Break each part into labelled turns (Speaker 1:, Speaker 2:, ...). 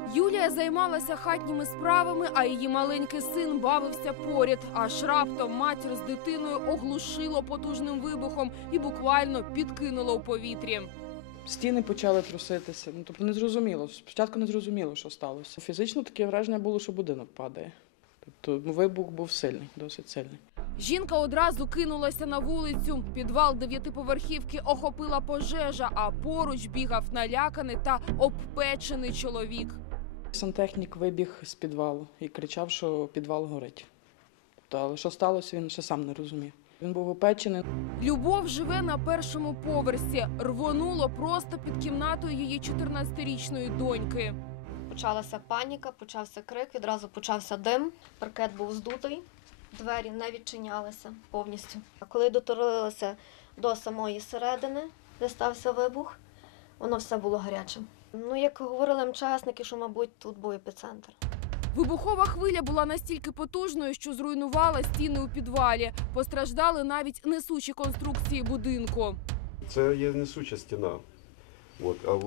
Speaker 1: Юлія займалася хатніми справами, а її маленький син бавився поряд. Аж раптом матір з дитиною оглушило потужним вибухом і буквально підкинуло у повітрі.
Speaker 2: Стіни почали труситися. Тобто не зрозуміло. Спочатку не зрозуміло, що сталося. Фізично таке враження було, що будинок падає. Тобто вибух був сильний, досить сильний.
Speaker 1: Жінка одразу кинулася на вулицю. Підвал 9-поверхівки охопила пожежа, а поруч бігав наляканий та обпечений чоловік.
Speaker 2: Сантехнік вибіг з підвалу і кричав, що підвал горить. Але що сталося, він ще сам не розумів. Він був опечений.
Speaker 1: Любов живе на першому поверсі. Рвонуло просто під кімнатою її 14-річної доньки.
Speaker 3: Почалася паніка, почався крик, відразу почався дим. Паркет був здутий, двері не відчинялися повністю. А коли доторилися до самої середини, де стався вибух, воно все було гарячим. Як говорили МЧСники, що, мабуть, тут був епіцентр.
Speaker 1: Вибухова хвиля була настільки потужною, що зруйнувала стіни у підвалі. Постраждали навіть несучі конструкції будинку.
Speaker 4: Це є несуча стіна. А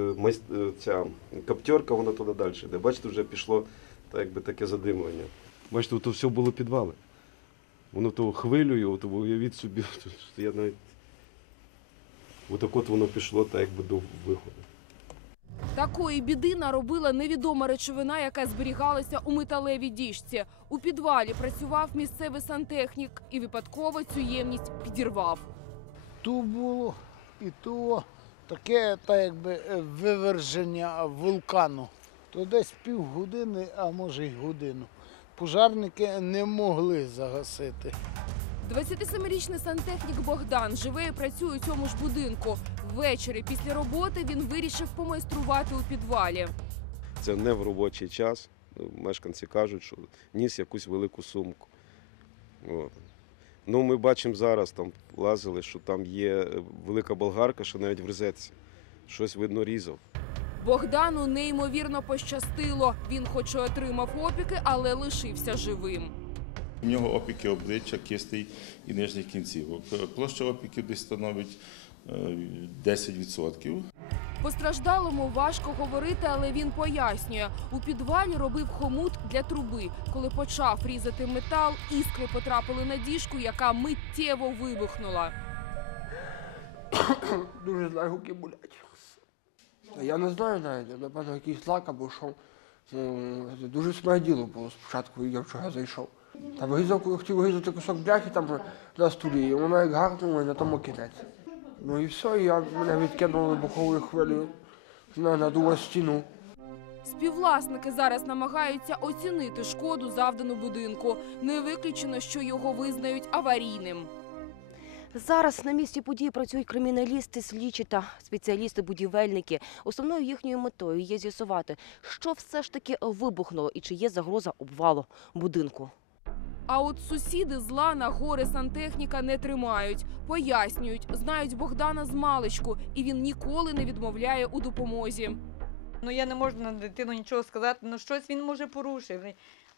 Speaker 4: ця коптерка, вона туди далі йде. Бачите, вже пішло таке задимлення. Бачите, то все було підвали. Воно то хвилює, уявіть собі, що я навіть... Отак воно пішло до виходу.
Speaker 1: Такої біди наробила невідома речовина, яка зберігалася у металевій діжці. У підвалі працював місцевий сантехнік і випадково цю ємність підірвав.
Speaker 5: Ту було і то таке, виверження вулкану. То десь півгодини, а може й годину. Пожарники не могли загасити.
Speaker 1: 27-річний сантехнік Богдан живе і працює у цьому ж будинку. Ввечері після роботи він вирішив помайструвати у підвалі.
Speaker 4: Це не в робочий час. Мешканці кажуть, що ніс якусь велику сумку. Ми бачимо зараз, там лазили, що там є велика болгарка, що навіть в розетці. Щось, видно, різав.
Speaker 1: Богдану неймовірно пощастило. Він хоч і отримав опіки, але лишився живим.
Speaker 6: У нього опіки обличчя, кистей і нижніх кінцівок. Площа опіків десь становить 10%.
Speaker 1: Постраждалому важко говорити, але він пояснює. У підвалі робив хомут для труби. Коли почав різати метал, іскри потрапили на діжку, яка миттєво вибухнула.
Speaker 7: Дуже знаю, руки болять. Я не знаю навіть, напевно, якийсь лак або що. Дуже смерділо було спочатку, я вчора зайшов. Там хотів вирізати кусок бляхи там на столі, і воно як гаркнуло, і на тому кінець. І все, мене відкинуло вибуховою хвилею на другу стіну.
Speaker 1: Співвласники зараз намагаються оцінити шкоду, завдану будинку. Не виключено, що його визнають аварійним.
Speaker 8: Зараз на місці події працюють криміналісти, слідчі та спеціалісти-будівельники. Основною їхньою метою є з'ясувати, що все ж таки вибухнуло і чи є загроза обвалу будинку.
Speaker 1: А от сусіди зла на горе сантехніка не тримають. Пояснюють, знають Богдана змалечку, і він ніколи не відмовляє у допомозі.
Speaker 9: Я не можу на дитину нічого сказати, щось він може порушив.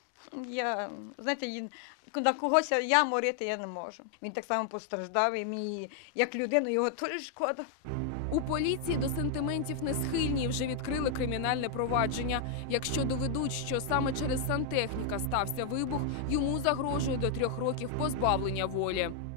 Speaker 9: На когось я морити я не можу. Він так само постраждав, і мені, як людину, його теж шкода.
Speaker 1: У поліції до сентиментів не схильні, вже відкрили кримінальне провадження. Якщо доведуть, що саме через сантехніка стався вибух, йому загрожує до 3 років позбавлення волі.